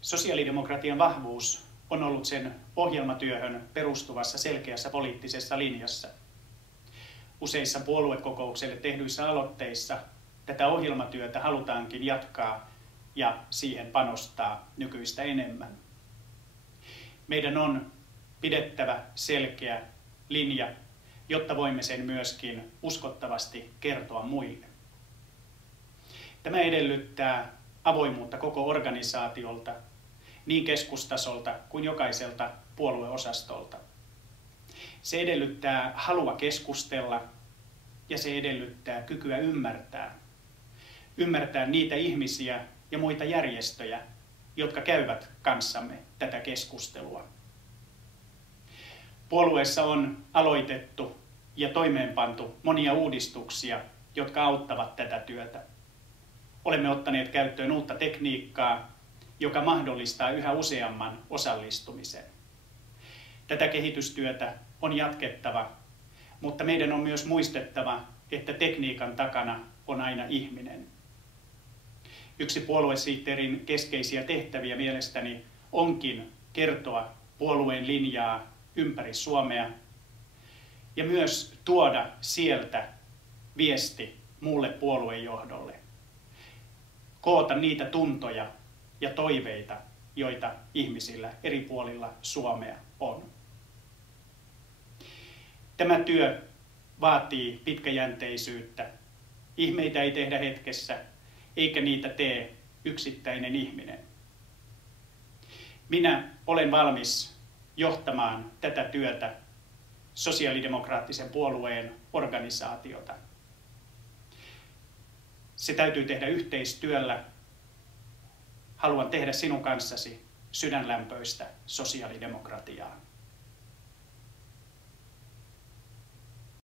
Sosiaalidemokratian vahvuus on ollut sen ohjelmatyöhön perustuvassa selkeässä poliittisessa linjassa. Useissa puoluekokoukselle tehdyissä aloitteissa tätä ohjelmatyötä halutaankin jatkaa ja siihen panostaa nykyistä enemmän. Meidän on pidettävä selkeä linja, jotta voimme sen myöskin uskottavasti kertoa muille. Tämä edellyttää avoimuutta koko organisaatiolta, niin keskustasolta kuin jokaiselta puolueosastolta. Se edellyttää halua keskustella ja se edellyttää kykyä ymmärtää niitä ihmisiä ja muita järjestöjä, jotka käyvät kanssamme tätä keskustelua. Puolueessa on aloitettu ja toimeenpantu monia uudistuksia, jotka auttavat tätä työtä. Olemme ottaneet käyttöön uutta tekniikkaa, joka mahdollistaa yhä useamman osallistumisen. Tätä kehitystyötä on jatkettava, mutta meidän on myös muistettava, että tekniikan takana on aina ihminen. Yksi puoluesihteerin keskeisiä tehtäviä mielestäni onkin kertoa puolueen linjaa ympäri Suomea ja myös tuoda sieltä viesti muulle puoluejohdolle. Koota niitä tuntoja ja toiveita, joita ihmisillä eri puolilla Suomea on. Tämä työ vaatii pitkäjänteisyyttä. Ihmeitä ei tehdä hetkessä, eikä niitä tee yksittäinen ihminen. Minä olen valmis johtamaan tätä työtä sosiaalidemokraattisen puolueen organisaatiota. Se täytyy tehdä yhteistyöllä. Haluan tehdä sinun kanssasi sydänlämpöistä sosiaalidemokratiaa.